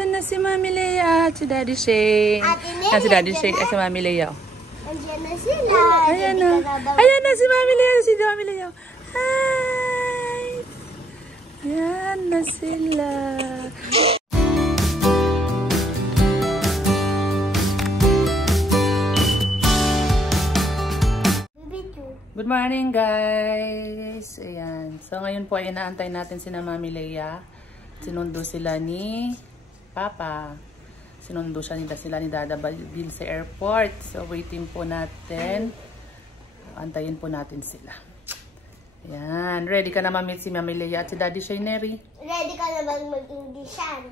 Andiyan na si Mami Lea at si Daddy Shane. Si Daddy Shane at si Mami Lea. Andiyan na sila. Ayan na. Ayan na si Mami Lea at si Mami Lea. Hi! Ayan na sila. Good morning guys! Ayan. So ngayon po ay inaantay natin sina Mami Lea. Sinundo sila ni Papa. Sinundo sila ni Dada Bill sa airport. So waiting po natin. Antayin po natin sila. Ayan. Ready ka na ma-meet si Mami Lea at si Daddy Shane? Ready ka na mag-Englishan?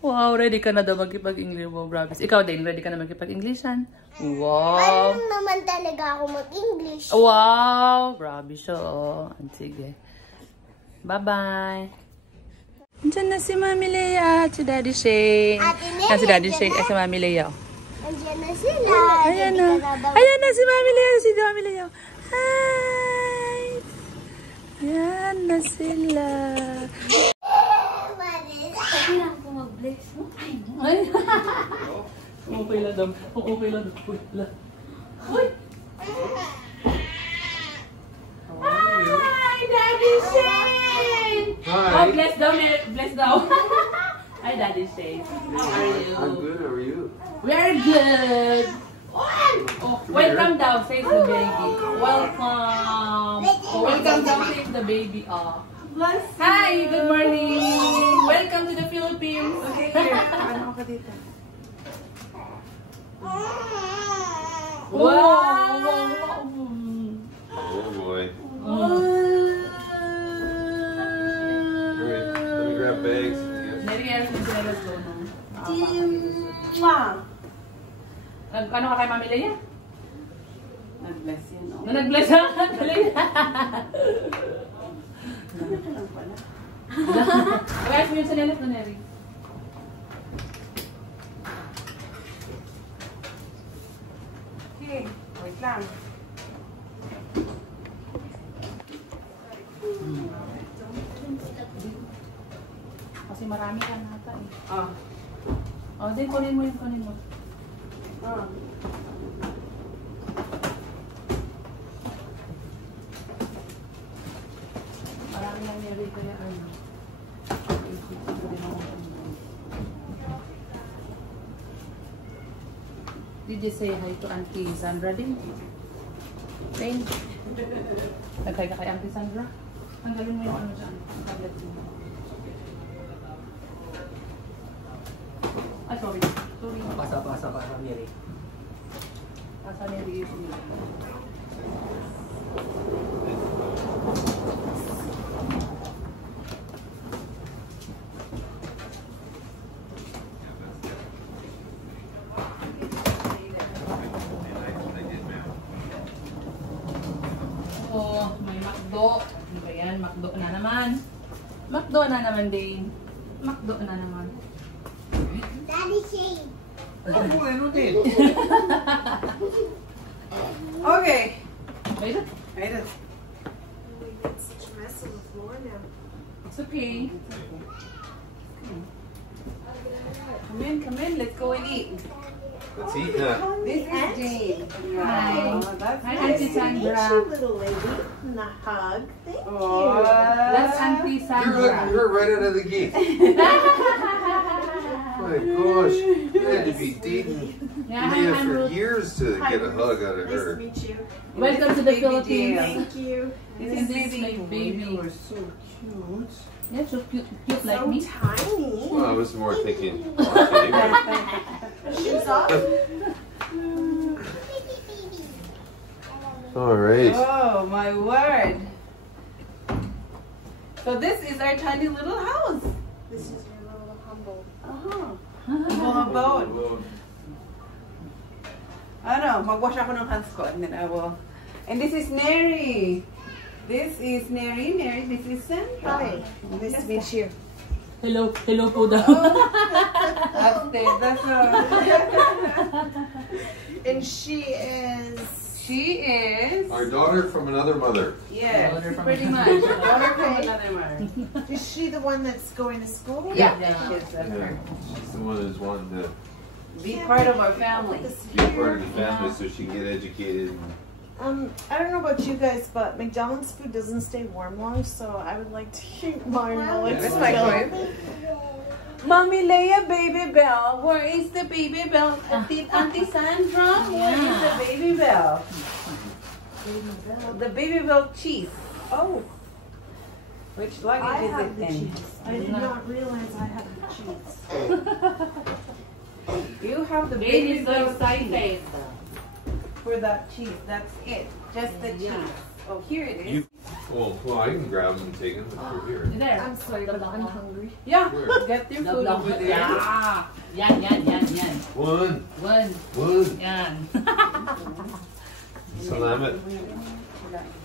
Wow, ready ka na daw magkipag-English. Wow, Bravis. Ikaw din, ready ka na magkipag-Englishan? Wow. Ano naman talaga ako mag-English? Wow, Bravis siya. Oh. Sige. Bye-bye. Andiyan na si Mami Lea at si Daddy Shane. Si Daddy Shane at si Mami Lea. Andiyan na sila. Ayan na. Ayan na si Mami Lea at si Mami Lea. Hi! Ayan na sila. Ay! Okay lang daw. Okay lang daw. Uy! Hi! Daddy Shane! Hi! Oh, bless daw. Bless daw. Hi, Daddy Shane. How are you? I'm good. How are you? We're good. Oh, welcome daw. Save the baby. Welcome. Welcome daw. Save the baby. Oh. Hi! Good morning! Welcome to the Philippines! Okay, here. Ano ka dito? Wow! Oh boy. Oh. Alright, let me grab bags. Nariyan na sila na doon. Ano ka kay Mami Lea? Nag-bless yun. Nag-bless ha? Guys, mo yung sanilas na Neri. Okay, wait lang. Kasi marami ka nata eh. Oh. Oh, din kunin mo yung kunin mo. Oh. Marami lang Neri kaya ano. Did you say hi to Auntie Sandra din? Thank you. Nag-hi ka kay Auntie Sandra? Tanggalin mo yung ano dyan. Tablet mo. Ah, sorry. Sorry. Pasa, Mary. Pasa Mary. Oh, may McDo. Ano ba yan? McDo na naman. McDo na naman din. McDo na naman. Daddy Shane. Ano din? Okay. Wait. Ayun. It's okay. Come in. Let's go and eat. Let's eat now. This is Jane. Hi. Oh, that's Hi, nice. Auntie Sandra. Little lady, and a hug. Thank Oh, That's Auntie Sandra. You're right out of the gate. My gosh, you had to be dating Yeah, Leah I'm for Ruth. years to get a hug out of Nice to her. meet you. Welcome to the Philippines. Thank you. This is my baby. You are so cute. Yeah, so cute like So me. tiny. Well, I was more thinking, okay, but Shoes off. all right. Oh, my word. So this is our tiny little house. This is your little humble. Bone. Ano, magwash ako ng hands ko and then I will. And this is Mary. This is Mary. Mary, this is Sandra. Hi. Nice to meet you. Hello po daw. Upstairs, that's all. And she is She is. Our daughter from another mother. Yes, Daughter from pretty much. Daughter from another mother. Is she the one that's going to school? Yeah, Yeah. she's Yeah. her. She's the one who's wanting to Be part of our family. be part of the family so she can get educated. I don't know about you guys, but McDonald's food doesn't stay warm long, so I would like to eat mine while it's Let's still. microwave. Mommy Leia, baby bell. Where is the baby bell? Auntie Sandra, where is the baby bell? The baby bell cheese. Oh. Which I luggage is have it the in? cheese. I did not realize I had the cheese. You have the Baby baby is so bell excited. cheese for that cheese. That's it. Just the cheese. Oh, here it is. You, well, I can grab them and take them over here. There. I'm sorry, but I'm hungry. Yeah, Where? get your food over there. Yeah. Yan. One. One. Yan. Salamat.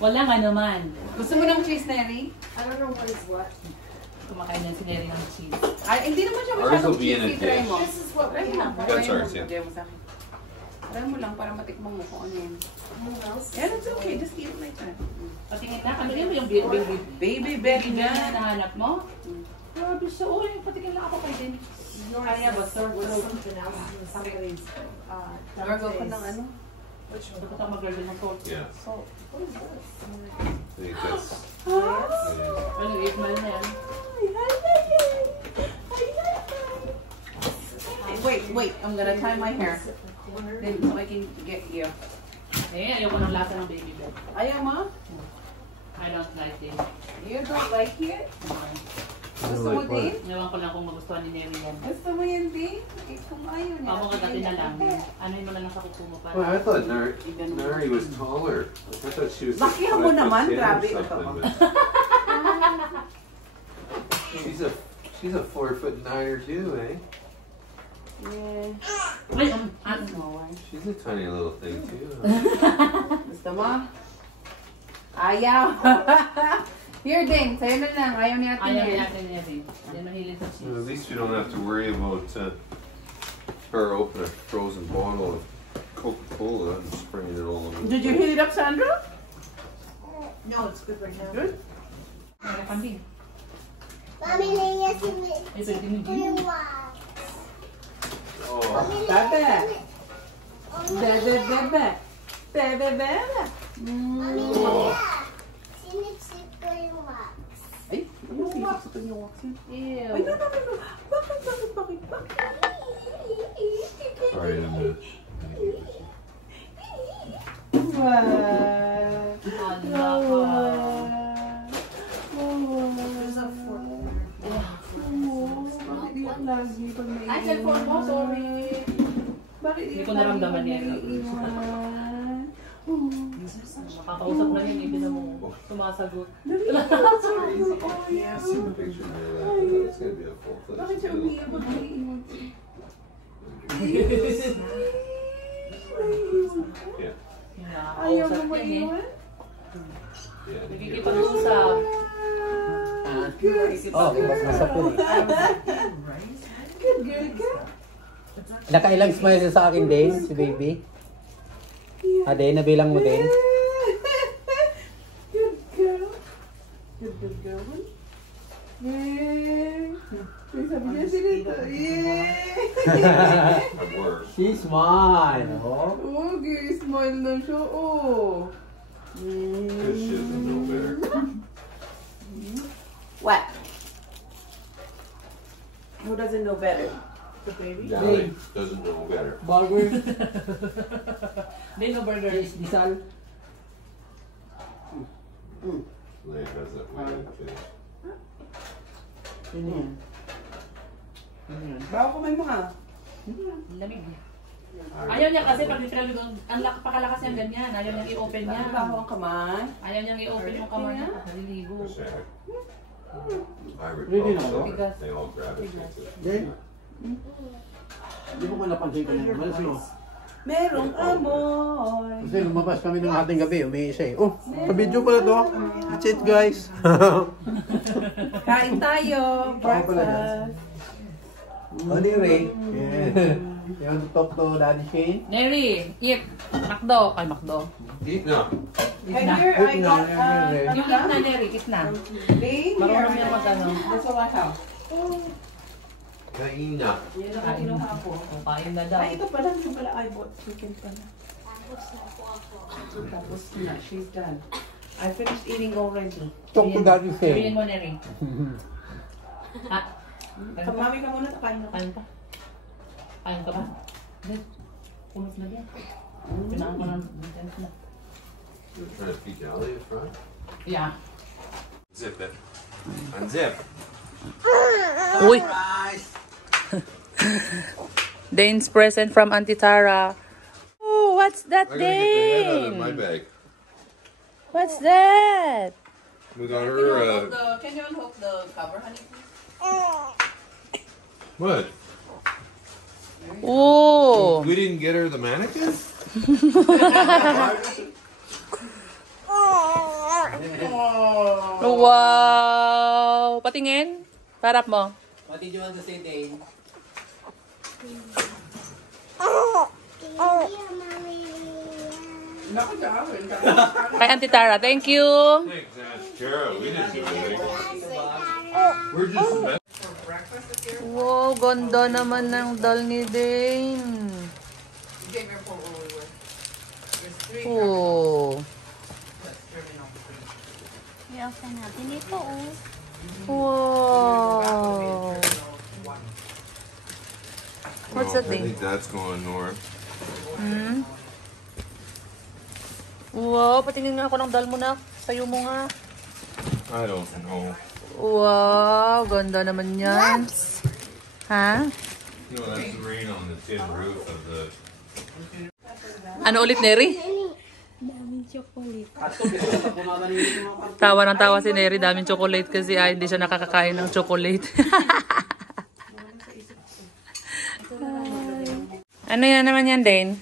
Wala nga naman. Gusto mo ng cheese, Nelly? I don't know what is what. Kumakain na si Neri ng cheese. Ay, hindi naman siya Ours masyadong will be in a cheesy. Try mo. This is what Try we mo lang. have. That's Try mo. ours, yeah. Try mo sa akin. Try mo lang para matikman mo kung ano yun. Who else? Yeah, that's okay. Just eat it like that. Patingin na. Ano yun yung baby? Baby bed Baby na na. nahanap mo? Grabe siya. Oh, yung patingin lang ako kay din. Kaya ba, sir? Something else in somebody's Gargle ko ng ano? Dapat ako mag-gargle ng salt. Yeah. salt. What is this? I think that's. Ano, 8 mile na yan. Wait. I'm gonna tie my hair. Then so I can get you. Eh, ayoko ng lasa ng baby bed. Ayaw mo? I don't like it. You don't like it? Gusto mo din? Ewan ko lang kung magustuhan ni Neri yan. Gusto mo yan din? Eh, kung ayaw niya. Pamo ka dati na lang. Ano mo na lang sa kuko mo para. Well, I thought Nari was taller. I thought she was. Lakihan mo 5'10" naman, or grabe. something, but she's a 4'9" too, eh? Yeah. Ay, She's a tiny little thing too. Gusto mo? Ayaw. Here din, sa'yo na lang. Ayaw ni Ate ayaw ni Nel. Ate Neri. Hindi mahilig sa Well, cheese. at least you don't have to worry about her opening a frozen bottle of Coca-Cola and spraying it all over. Did you heat it up, Sandra? No, it's good right now. Good. Ano kambing? Mami Leia, si Eh, pwede mo din. Kuya Wax. Oh, Bebe. Mami Bebe, bebe. Bebe, bebe. Leia, sinisip ko yung wax. Ay, ano sinisip ko yung wax yun? Ew. Ay, no. Bakit? sorry, in a minute. There's a fork there. Ay, cellphone mo, sorry. Bakit Hindi ko naramdaman yan. Makakausap na yun, hindi na mo sumasagot. I see the picture there. I thought it was gonna be a full-fledged Bakit siya meal. umiiyak? Bakit naiiwan? Yeah, Ayaw mo Nakakausap yun eh. maiiwan? yeah. Nakikipag-usap. Oh, nasa po eh. Good girl ka. Nakailang smile sa akin din, si baby. Ade, nabilang mo din. Good girl. Good girl. Yay! May sabi niya sila ito. Yay! At work. She smile. Oh. Okay, smile na siya. Oh. Because she doesn't know better. What? Who doesn't know better? The baby? Dali doesn't know better. Burger. Hindi, no burger. Disal. Leia has that weird thing. Yun yan. Bago kumain mo ka. Lamig. Ayaw niya kasi pag literally doon, ang pakalakas niya ganyan. Ayaw niyang i-open niya. Ano bago ang kamay? Ayaw niyang i-open yung kamay niya. Naliligo. Pacific. I Really recall not? they all gravitate to it. Then, hindi mo ko napansin ka na. Malas mo. Merong amoy. Kasi lumabas kami ng ating gabi, umiisa eh. Oh, pa-video pala to. That's it guys. Kain tayo. Ako pala, Breakfast. Anyway. Yeah. You want to talk to Daddy Shane? Neri, eat. Makdo. Ay, makdo. Eat now. And here I got Yung eat na, Neri. Eat na. Lee, here Marunong I yung mag-ano. That's all I have. Kain na. Yan ang kinuha ko. Kain na daw. Ay, ito pala. Yung pala I bought chicken pala. Tapos na. She's done. I finished eating already. Talk to Daddy Sabihin Shane. mo, Neri. Ha? Mami ka muna. Kain na. Kain pa? Kain ka ba? Hindi. Punos na yan. Pinaan ko ng intense na. You're trying to peek Elliot, right? Yeah. Zip it. Unzip. Uy! Dane's present from Auntie Tara. Oh, what's that, I gotta get the head out of my Dane? bag. What's that? We got her, Can you unhook the cover, honey? what? Oh! We didn't get her the mannequin? Wow! Patingin. Parap mo. What did you want to say, Dane? Thank you, Mommy. Kay Auntie Tara, thank you. Thanks, Aunt Kara. We didn't do anything. We're just messing. Wow, ganda naman ng doll ni Dane. Oh. I-open natin ito, oh. Wow. What's that I thing? think that's going north. Hmm? Wow, patingin nga ako ng doll mo na. Sayo mo nga. I don't know. Wow, ganda naman yan. Ha? No, that's the rain on the tin roof of the. Ano ulit, Neri? Daming chocolate. Tawa ng tawa si Neri, daming chocolate kasi hindi siya nakakakain ng chocolate. Ano yan naman yan, Dane?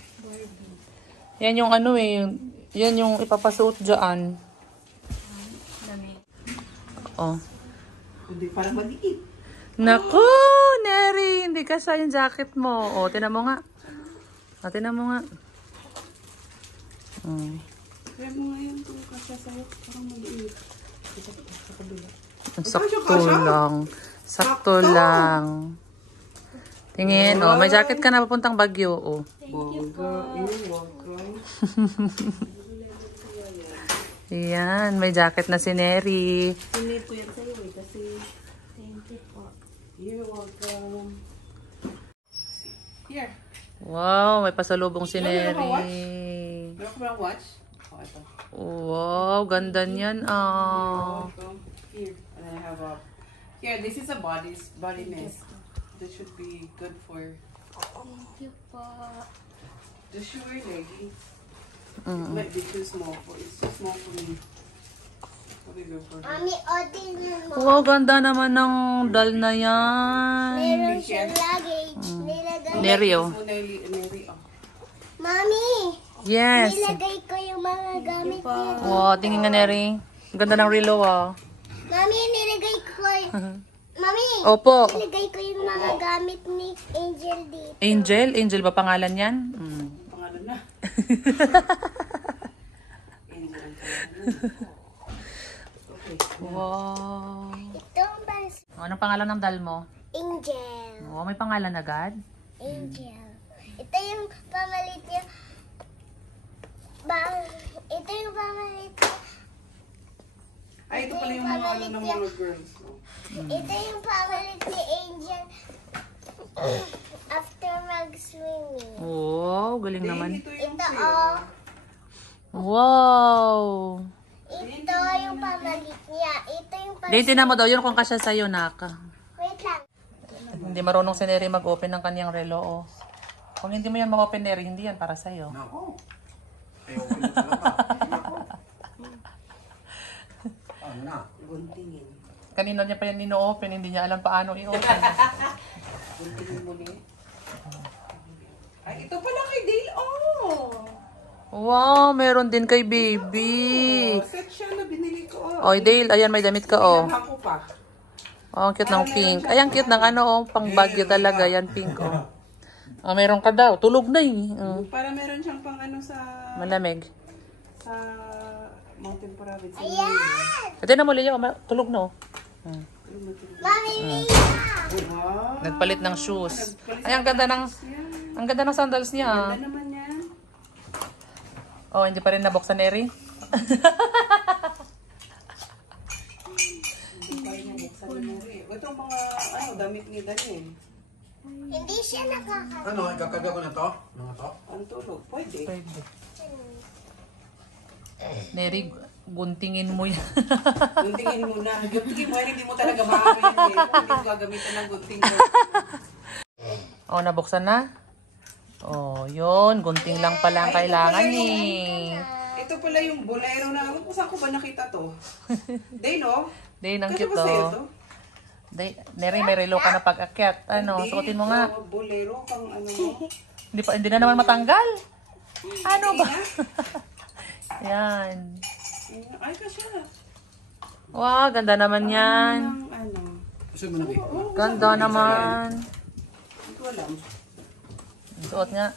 Yan yung ano eh, yan yung ipapasuot dyan. Oh. Hindi, parang maliit. Naku, Neri, hindi kasya yung jacket mo. O, tinan mo nga. O, tinan mo nga. Kaya mo nga yun kung kasya sa'yo, parang maliit. Sakto lang. Sakto lang. Tingin, oh, may jacket ka na papuntang Baguio, oh. Yan, may jacket na si Neri. Pinit ko yan sa'yo eh, kasi Thank you po. you're welcome. Here, Wow, may pasalubong si Neri. meron ko bang watch? Oh, ito. Wow, ganda niyan, ah. Welcome. Here, and then I have a... Here, this is a body mist. This should be good for... Thank you po. Just should wear leggings. It might be too small for... It's too small for me. Probably good for me. Mami, o, tingnan mo. Wow, ganda naman ng doll na yan. Meron siyang luggage. Nilagay. Neri, oh. Oh, Nelly, oh. Mami, Yes. nilagay ko yung mga gamit niya. Wow, tingin nga, Neri. Ganda ng relo, ah. Mami, nilagay ko. Mami, Opo. nilagay ko yung mga gamit ni Angel dito. Angel? Angel ba pangalan yan? Mm. Pangalan na. Angel ang pangalan. Wow. Ito ang bas. Anong pangalan ng doll mo? Angel. Oh, may pangalan agad? Angel. Ito yung pamalit niya. Ito yung pamalit niya. Ay, ito pala yung mga ano ng mga girls. Oh. Ito yung pamalit ni Angel after mag-swimming. Wow, galing naman. Ito yung Ito, oh. Wow. Ito yung pamalit niya. Ito yung Dahil tinan mo daw yun kung kasya sa'yo, Naka. Wait lang. Hindi marunong si Neri mag-open ng kanyang relo, oh. Kung hindi mo yan ma-open, Neri, hindi yan para sa'yo. Nako. Ay, open mo talaga. Nako. Ano na? guntingin. Kanino niya pa yan nino-open, hindi niya alam paano i-open. Guntingin muli. Ay, ito pala kay Dale. Oh! Wow, meron din kay baby. Oh, set siya na binili ko. Oy, Dale, ayan, may damit ka, oh. Ako pa. Oh, ang cute ng pink. Ay, ang cute ng ano, oh, pang Baguio talaga. Yan, pink, oh. Oh, meron ka daw. Tulog na eh. Oh. Para meron siyang pang ano sa Malamig. Mountain Province. Ito na mo, Leo. Tulog na oh. Mami Lia! Nagpalit ng shoes. Ay, ang ganda ng sandals niya. Ano naman yan? Oh, hindi pa rin nabuksan, Eri. Ito mga damit ni Daniel. Hindi siya nakaka... Ano, ikakarga ko na to? Mga to? Ang tulog. Pwede. Pwede. Neri, guntingin mo yan. Guntingin mo na. Guntingin mo yan, hindi mo talaga makakawin eh. Hindi mo gagamitin ng gunting mo. Oh, nabuksan na? Oh, yun. Gunting lang pala ang kailangan eh. Ito pala yung bolero na, saan ko ba nakita to? Day, no? Day, ang Kasi cute ba sa'yo to. to? Day, Neri, may relo ka na pag-akyat. Ano, Hindi, suotin mo nga. ito, bolero, pang ano mo. Hindi na naman matanggal. Ano ba? Hindi Yan. na. Ay, kasya. Wow, ganda naman yan. Ang ano. Gusto mo na, babe? Ganda naman. Hindi ko alam. Suot nga.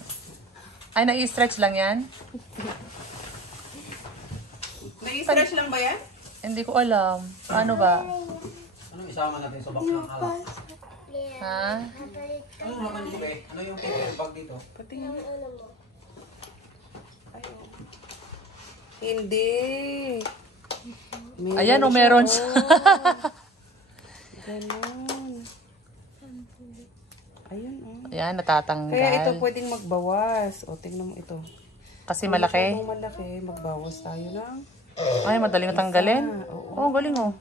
Ay, na-stretch lang yan? Nai-stretch lang ba yan? Hindi ko alam. Paano ba? Ano isama natin sa box ng alak? Ha? Ano naman dito, babe? Ano yung paper bag dito? Patingin mo. Hindi. Ayan, o meron siya. Ganon. Ayun, oh. Ayan, natatanggal. Kaya ito pwedeng magbawas. O, tingnan mo ito. Kasi malaki. Kung malaki, magbawas tayo ng... Ay, madaling tanggalin. Oo. Oo, galing oh.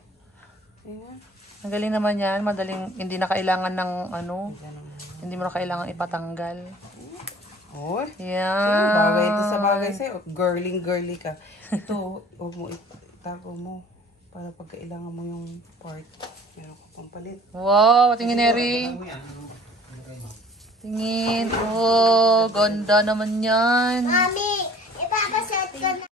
Ayan. Ang galing naman yan. Madaling, hindi na kailangan ng ano. Hindi mo na kailangan ipatanggal. Oh, Yan. bagay ito sa bagay sa'yo. Girly ka. Ito, huwag mo itago mo. Para pag kailangan mo yung part, meron ka pang palit. Wow, tingin Eri. Ano yan? Tingin. Oh, ganda naman yan. Mami, ipapaset ko na.